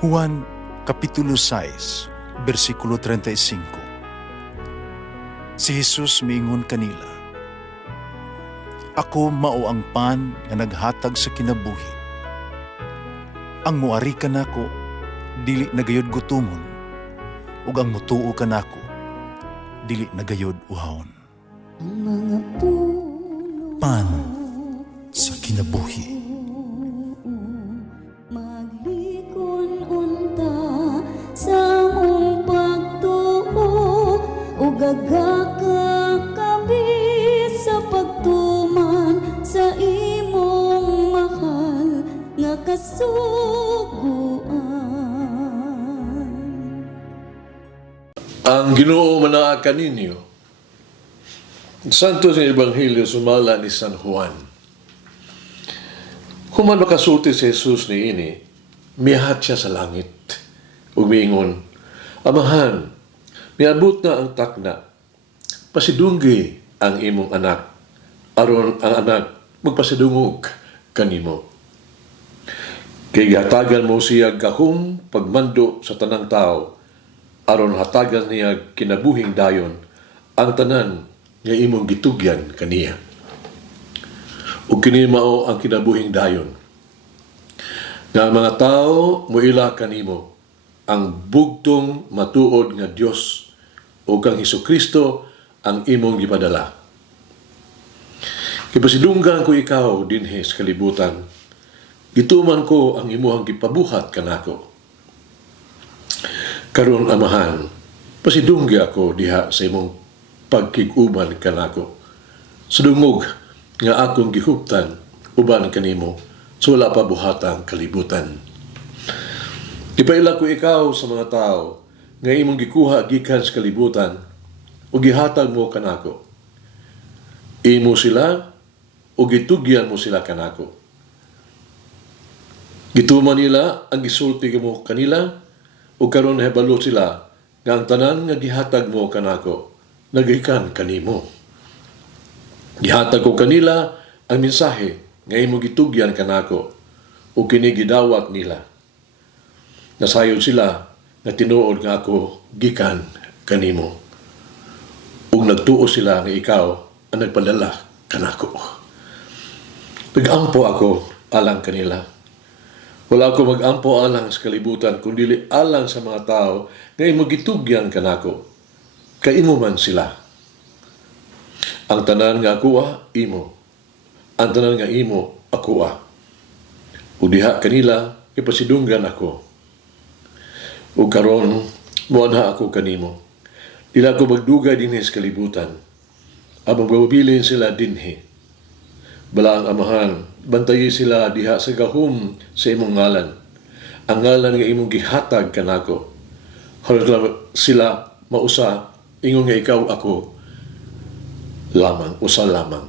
Juan Kapitulo 6, versikulo 35. Si Jesus miingon kanila, "Ako mao ang pan nga naghatag sa kinabuhi. Ang muari kanako dili nagayod gutomon, ug ang mutuo kanako dili nagayod uhawon." Ang mga puno Pan sa kinabuhi. maglikon unta sa mong pagtuo ug gagaka kami sa pagtuman sa imong mahal nga kasuguan. Ang Ginoo manaa kaninyo. Santo sa Ebanghelyo sumala ni San Juan. Human makasulti si Jesus ni ini, miyahat siya sa langit. Umingon, "Amahan, miabot na ang takna. Pasidunggi ang imong anak. Aron ang anak magpasidungog kanimo. Kay hatagan mo siya gahom pagmando sa tanang tao, aron hatagan niya kinabuhing dayon ang tanan nga imong gitugyan kaniya. Ug kini mao ang kinabuhing dayon, nga ang mga tao muila kanimo, ang bugtong matuod nga Dios o kang Hesukristo ang imong gipadala. Kipasidunggan ko ikaw dinhi sa kalibutan, gituman ko ang imuhang gipabuhat kanako. Karon amahan, pasidunggi ako diha sa imong pagkiguban kanako. Sudungog nga akong gihuptan uban kanimo so wala pa buhatang kalibutan. Ipaila ko ikaw sa mga tao nga imong gikuha gikan sa kalibutan o gihatag mo kanako. Imo sila o gitugyan mo sila kanako. Gituman nila ang gisulti mo kanila o karon nahibalo sila nga ang tanan nga gihatag mo kanako nagikan kanimo. Gihatag ko kanila ang mensahe nga imo gitugyan kanako o kini gidawat nila. Nasayod sila nga tinuod nga ako gikan kanimo. Ug nagtuo sila nga ikaw ang nagpadala kanako. Nagampo ako alang kanila. Wala ako magampo alang sa kalibutan kundi alang sa mga tao nga imo gitugyan kanako. Kaimo man sila. Ang tanan nga akuha, imo. Ang tanan nga imo, akuha. Udiha kanila, ipasidunggan ako. O karon, muanha ako kanimo. Dila ko magdugay dinhi sa kalibutan. Ang magbabilin sila dinhi. Bala ang amahan, bantayi sila diha sa gahom sa imong ngalan. Ang ngalan nga imong gihatag kanako. Halos sila mausa, ingon nga ikaw ako lamang, usa lamang.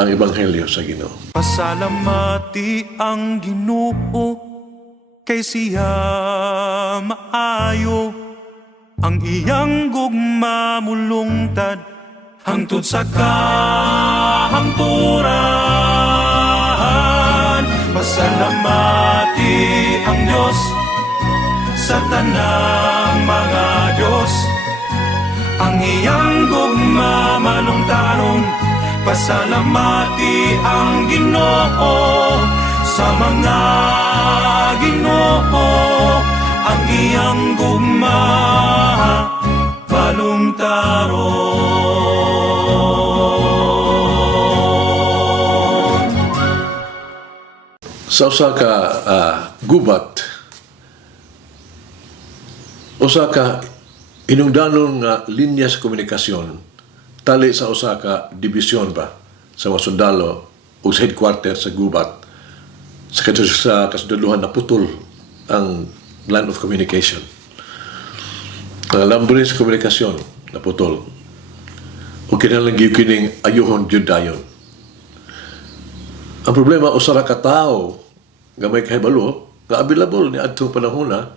Ang Ebanghelyo sa Ginoo. Pasalamati ang Ginoo kay siya maayo, ang iyang gugma mulungtad hangtod sa kahangturan. Pasalamati ang Diyos sa tanang mga Diyos, ang iyang gugma malungtaron. Pasalamati ang Ginoo sa mga Ginoo, ang iyang gugma malungtaron. Sa usa ka gubat, usa ka inungdanon nga linya sa komunikasyon tali sa usa ka dibisyon ba sa mga sundalo o sa headquarters sa gubat sa kasundalohan na putol ang line of communication. Ang lambre sa komunikasyon na putol o kinalang kining ayuhon jud dayon. Ang problema usa ra ka tawo nga may kahibalo nga available ni adtong panahon na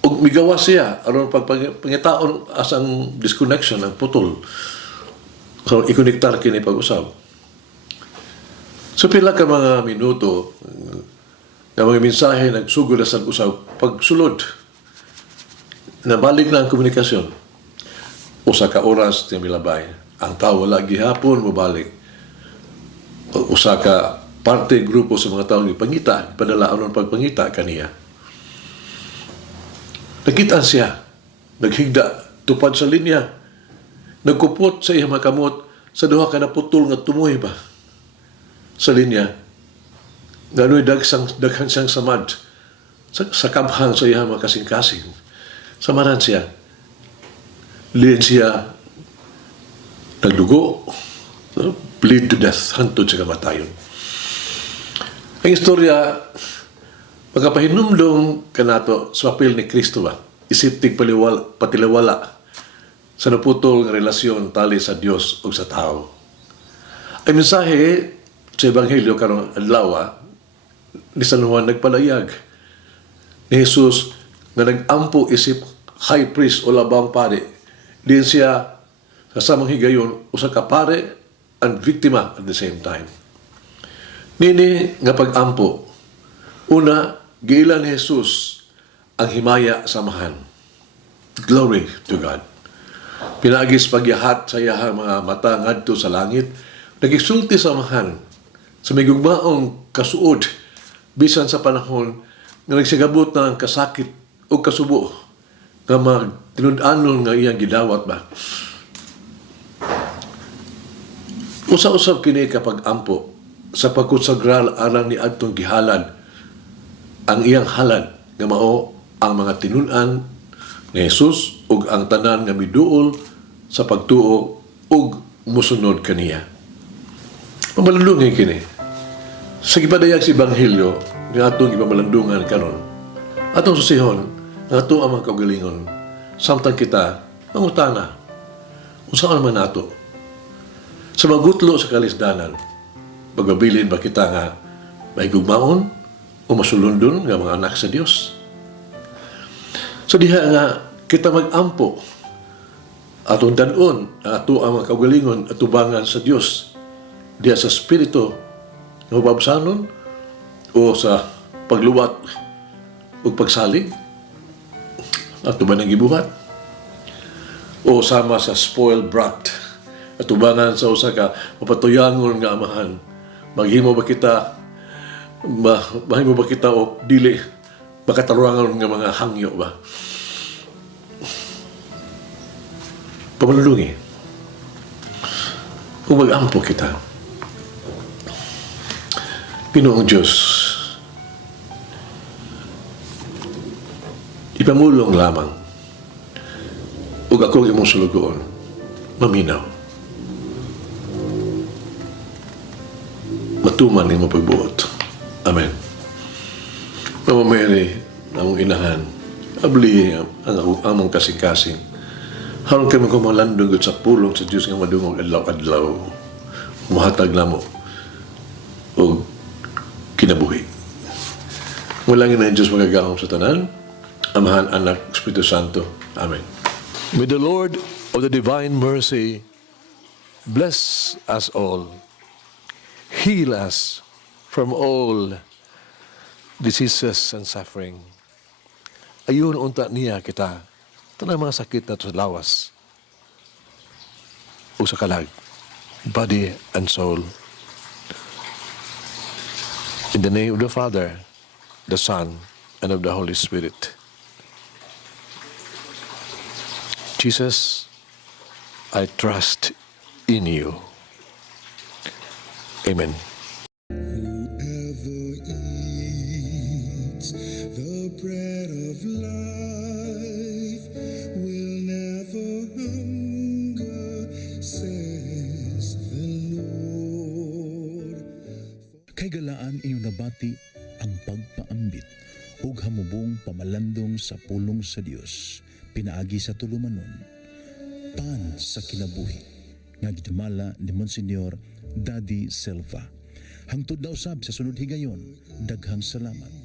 ug migawas siya aron pagpangitaon asang disconnection ang putol. So ikonektar kini pag-usab. So pila ka mga minuto Nga mga mensahe nagsugod na sa usaw pagsulod. Nabalik na ang komunikasyon. Usa ka oras na milabay. Ang tao wala gihapon mabalik. Usa ka parte grupo sa mga tao ni pangita, padalaon ng pagpangita kaniya. Nakitaan siya, naghigda, tupad sa linya, nagkupot sa iyang makamot sa duha ka naputol nga tumoy ba sa linya. Ngano'y daghan siyang samad sa kabhang sa iyang makasing-kasing. Samaran siya. Liyan siya nagdugo, bleed to death, hantod sa kamatayon. Ang istorya, magkapahinumdong kanato sa papel ni Kristo ba? Isiptig patiliwala sa naputol ng relasyon tali sa Dios o sa tao. Ang mensahe sa Ebanghelyo karong adlaw ni San Juan nagpalayag ni Jesus nga nag-ampo isip high priest o labang pare. Din siya kasamang higayon usa ka pare and biktima at the same time. Nini nga pag-ampo, una, giilan ni Jesus ang himaya samahan. Glory to God. Pinagis pagyahat sa iyahang mga mata ngadto sa langit, nagisulti samahan sa migugmaong kasuod bisan sa panahon nga nagsigabot na ang kasakit o kasubo nga magtinud-anon nga iyang gidawat ba. Usa-usab kini kapag ampo sa pagkonsagral alang ni adtong gihalad ang iyang halad nga mao ang mga tinun-an ni Jesus ug ang tanan nga miduol sa pagtuo ug musunod kaniya. Pamalandungan kini. Sa gipadayag sa Ebanghelyo nga atong ipamalandungan karon, atong susihon nga ato ang mga kaugalingon samtang kita mangutana unsa man nato sa magutlo sa kalisdanan. Magbabilin ba kita nga may gugmaon o masulundon nga mga anak sa Dios? So diha nga kita mag-ampo atong dan-on ang ato ang mga kaugalingon at tubangan sa Dios diha sa Espiritu nga mababsanon o sa pagluwat o pagsalig at tuban ng gibuhat o sama sa spoiled brat at tubangan sa usa ka mapatuyangon nga amahan. Maghimo ba kita mahimo ba kita o dili makataruangan nga mga hangyo ba? Pamalulungi. Kung mag-ampo kita, Pinoong Diyos, ipamulong lamang ug akong imong sulugoon, maminaw. Matuman ni mo pagbuot. Amen. Mama Mary, among inahan, abli ang among kasing-kasing. Haron kami kumalandong sa pulong sa Diyos nga madungog adlaw-adlaw. Muhatag na mo o kinabuhi. Mulangin na ang Diyos magagahong sa tanan, Amahan, Anak, Espiritu Santo. Amen. May the Lord of the divine mercy bless us all, heal us from all diseases and suffering. Ayun unta niya kita, tanang mga sakit na sa lawas o sa kalag, body and soul. In the name of the Father, the Son, and of the Holy Spirit. Jesus, I trust in you. Amen. Whoever eats the bread of life will never hunger, says the Lord. Kay galaan inyong nabati ang pagpaambit ug hamubong pamalandong sa pulong sa Dios pinaagi sa tulumanon pan sa kinabuhi nga gidumala ni Monsignor Daddy Silva. Hangtod na usab sa sunod higayon, daghang salamat.